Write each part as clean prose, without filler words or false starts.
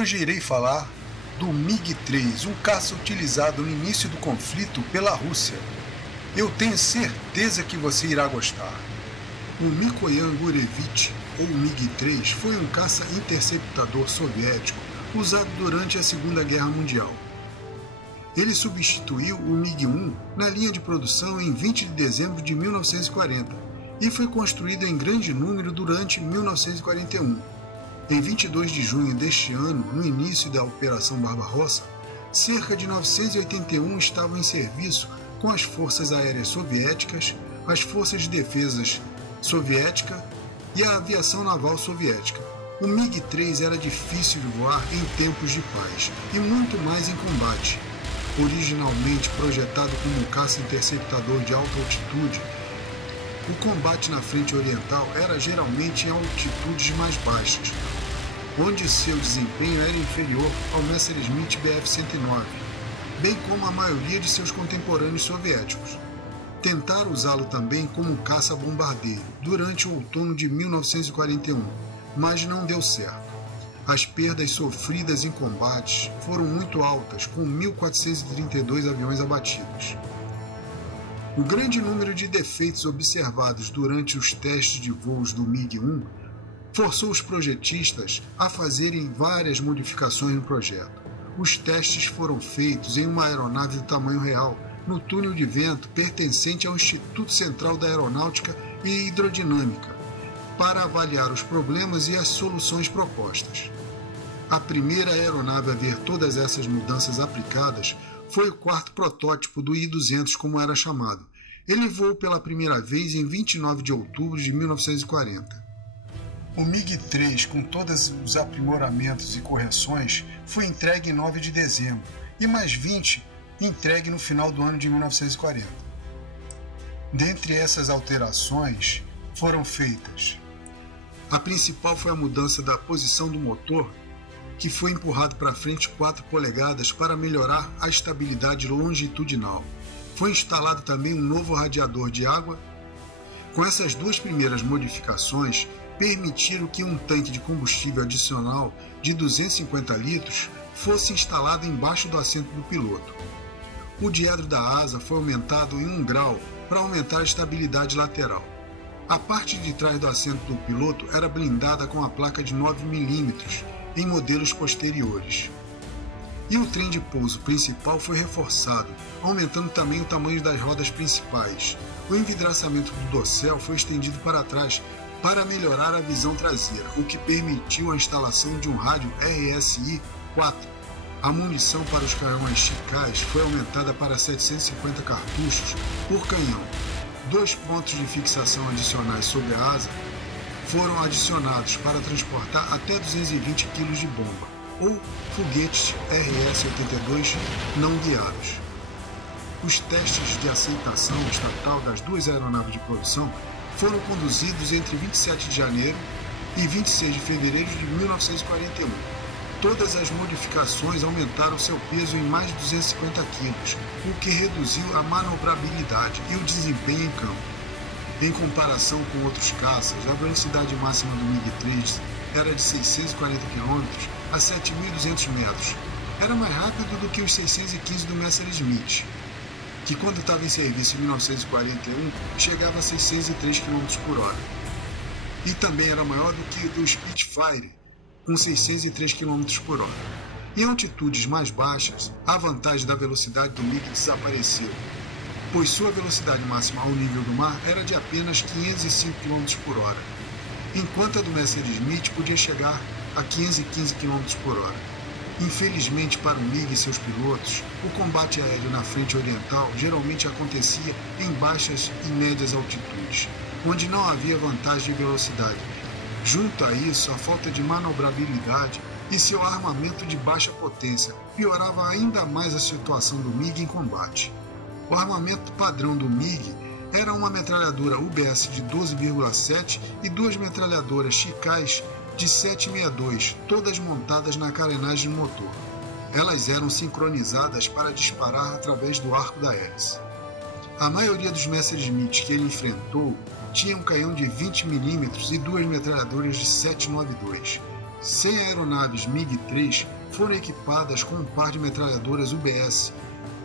Hoje irei falar do MiG-3, um caça utilizado no início do conflito pela Rússia. Eu tenho certeza que você irá gostar. O Mikoyan Gurevich, ou MiG-3, foi um caça interceptador soviético usado durante a Segunda Guerra Mundial. Ele substituiu o MiG-1 na linha de produção em 20 de dezembro de 1940 e foi construído em grande número durante 1941. Em 22 de junho deste ano, no início da Operação Barbarossa, cerca de 981 estavam em serviço com as Forças Aéreas Soviéticas, as Forças de Defesa Soviética e a Aviação Naval Soviética. O MiG-3 era difícil de voar em tempos de paz e muito mais em combate. Originalmente projetado como um caça interceptador de alta altitude, o combate na frente oriental era geralmente em altitudes mais baixas, onde seu desempenho era inferior ao Messerschmitt Bf-109, bem como a maioria de seus contemporâneos soviéticos. Tentaram usá-lo também como um caça-bombardeiro durante o outono de 1941, mas não deu certo. As perdas sofridas em combates foram muito altas, com 1.432 aviões abatidos. O grande número de defeitos observados durante os testes de voos do MiG-1 forçou os projetistas a fazerem várias modificações no projeto. Os testes foram feitos em uma aeronave do tamanho real, no túnel de vento pertencente ao Instituto Central da Aeronáutica e Hidrodinâmica, para avaliar os problemas e as soluções propostas. A primeira aeronave a ver todas essas mudanças aplicadas foi o quarto protótipo do I-200, como era chamado. Ele voou pela primeira vez em 29 de outubro de 1940. O MiG-3, com todos os aprimoramentos e correções, foi entregue em 9 de dezembro e mais 20 entregue no final do ano de 1940. Dentre essas alterações foram feitas: a principal foi a mudança da posição do motor, que foi empurrado para frente 4 polegadas para melhorar a estabilidade longitudinal. Foi instalado também um novo radiador de água. Com essas duas primeiras modificações, permitiram que um tanque de combustível adicional de 250 litros fosse instalado embaixo do assento do piloto. O diâmetro da asa foi aumentado em 1 grau para aumentar a estabilidade lateral. A parte de trás do assento do piloto era blindada com a placa de 9 mm em modelos posteriores. E o trem de pouso principal foi reforçado, aumentando também o tamanho das rodas principais. O envidraçamento do dossel foi estendido para trás para melhorar a visão traseira, o que permitiu a instalação de um rádio RSI-4. A munição para os canhões Chicais foi aumentada para 750 cartuchos por canhão. 2 pontos de fixação adicionais sobre a asa foram adicionados para transportar até 220 kg de bomba, ou foguetes RS-82 não guiados. Os testes de aceitação estatal das duas aeronaves de produção foram conduzidos entre 27 de janeiro e 26 de fevereiro de 1941. Todas as modificações aumentaram seu peso em mais de 250 kg, o que reduziu a manobrabilidade e o desempenho em campo. Em comparação com outros caças, a velocidade máxima do MiG-3 era de 640 km a 7.200 metros. Era mais rápido do que os 615 do Messerschmitt, que quando estava em serviço em 1941 chegava a 603 km por hora. E também era maior do que o do Spitfire, com 603 km por hora. Em altitudes mais baixas, a vantagem da velocidade do MiG desapareceu, pois sua velocidade máxima ao nível do mar era de apenas 505 km por hora, enquanto a do Messerschmitt podia chegar a 515 km por hora. Infelizmente para o MiG e seus pilotos, o combate aéreo na frente oriental geralmente acontecia em baixas e médias altitudes, onde não havia vantagem de velocidade. Junto a isso, a falta de manobrabilidade e seu armamento de baixa potência piorava ainda mais a situação do MiG em combate. O armamento padrão do MiG era uma metralhadora UBS de 12,7 e 2 metralhadoras Chicais de 7,62, todas montadas na carenagem do motor. Elas eram sincronizadas para disparar através do arco da hélice. A maioria dos Messerschmitt que ele enfrentou tinha um canhão de 20 mm e 2 metralhadoras de 7,92. 100 aeronaves MiG-3 foram equipadas com um par de metralhadoras UBS,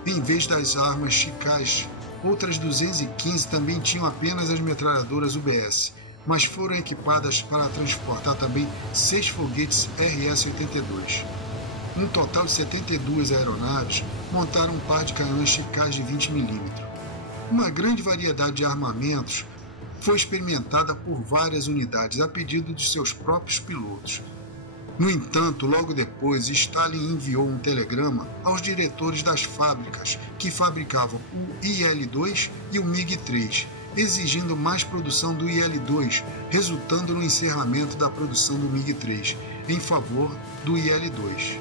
em vez das armas Chicas. Outras 215 também tinham apenas as metralhadoras UBS, mas foram equipadas para transportar também 6 foguetes RS-82. Um total de 72 aeronaves montaram um par de canhões Chicas de 20 mm. Uma grande variedade de armamentos foi experimentada por várias unidades a pedido de seus próprios pilotos. No entanto, logo depois, Stalin enviou um telegrama aos diretores das fábricas que fabricavam o IL-2 e o MiG-3, exigindo mais produção do IL-2, resultando no encerramento da produção do MiG-3 em favor do IL-2.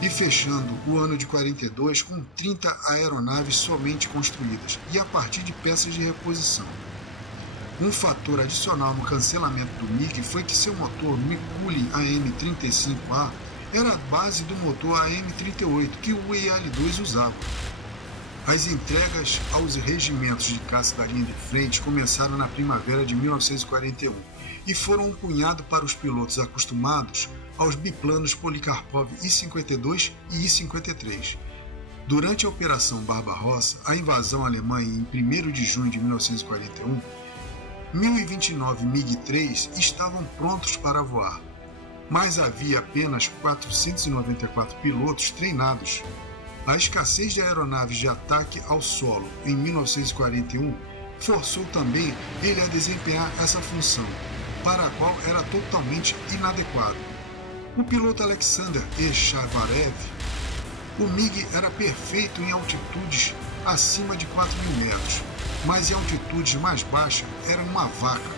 E fechando o ano de 42 com 30 aeronaves somente construídas e a partir de peças de reposição. Um fator adicional no cancelamento do MiG foi que seu motor Mikuli AM-35A era a base do motor AM-38 que o IL-2 usava. As entregas aos regimentos de caça da linha de frente começaram na primavera de 1941 e foram um punhado para os pilotos acostumados aos biplanos Polikarpov I-52 e I-53. Durante a Operação Barbarossa, a invasão alemã em 1º de junho de 1941, 1029 MiG-3 estavam prontos para voar, mas havia apenas 494 pilotos treinados. A escassez de aeronaves de ataque ao solo em 1941 forçou também ele a desempenhar essa função, para a qual era totalmente inadequado. O piloto Alexander E. Shavarev, o MiG era perfeito em altitudes acima de 4.000 metros, mas em altitudes mais baixas era uma vaca.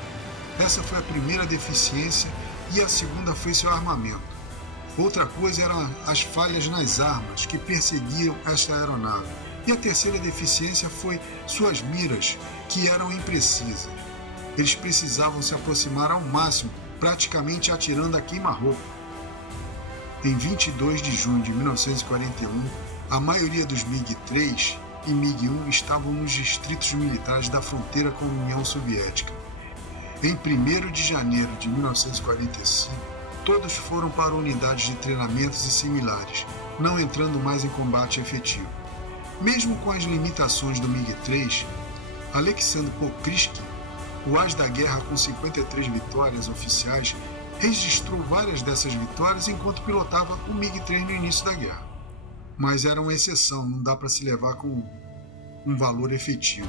Essa foi a primeira deficiência e a segunda foi seu armamento. Outra coisa eram as falhas nas armas que perseguiam esta aeronave. E a terceira deficiência foi suas miras, que eram imprecisas. Eles precisavam se aproximar ao máximo, praticamente atirando a queima-roupa. Em 22 de junho de 1941, a maioria dos MiG-3 e MiG-1 estavam nos distritos militares da fronteira com a União Soviética. Em 1º de janeiro de 1945, todos foram para unidades de treinamentos e similares, não entrando mais em combate efetivo. Mesmo com as limitações do MiG-3, Alexander Pokryski, o as da guerra com 53 vitórias oficiais, registrou várias dessas vitórias enquanto pilotava o MiG-3 no início da guerra. Mas era uma exceção, não dá para se levar com um valor efetivo.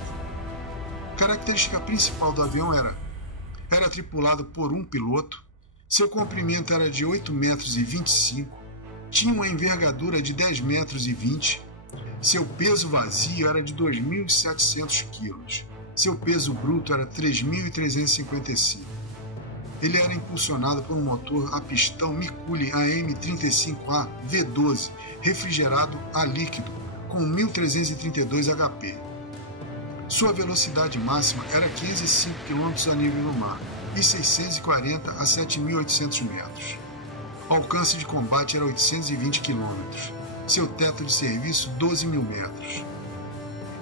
A característica principal do avião era tripulado por um piloto, seu comprimento era de 8,25 m, tinha uma envergadura de 10,20 m, seu peso vazio era de 2.700 kg, seu peso bruto era 3.355. Ele era impulsionado por um motor a pistão Mikuli AM-35A V12, refrigerado a líquido, com 1.332 HP. Sua velocidade máxima era 505 km a nível do mar e 640 a 7.800 metros. O alcance de combate era 820 km. Seu teto de serviço, 12.000 metros.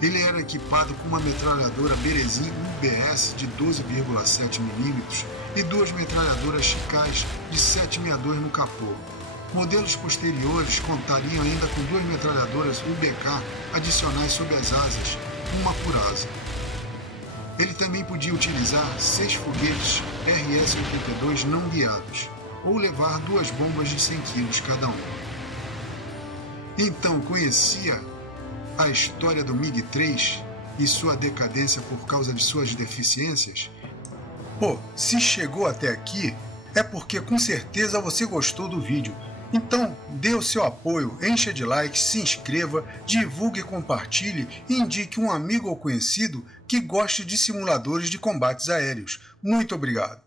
Ele era equipado com uma metralhadora Berezin UBS de 12,7 mm e duas metralhadoras Chicas de 7,62 no capô. Modelos posteriores contariam ainda com duas metralhadoras UBK adicionais sob as asas, uma por asa. Ele também podia utilizar 6 foguetes RS-82 não guiados, ou levar 2 bombas de 100 kg cada um. Então, conhecia a história do MiG-3 e sua decadência por causa de suas deficiências? Pô, se chegou até aqui, é porque com certeza você gostou do vídeo. Então, dê o seu apoio, encha de likes, se inscreva, divulgue, compartilhe e indique um amigo ou conhecido que goste de simuladores de combates aéreos. Muito obrigado!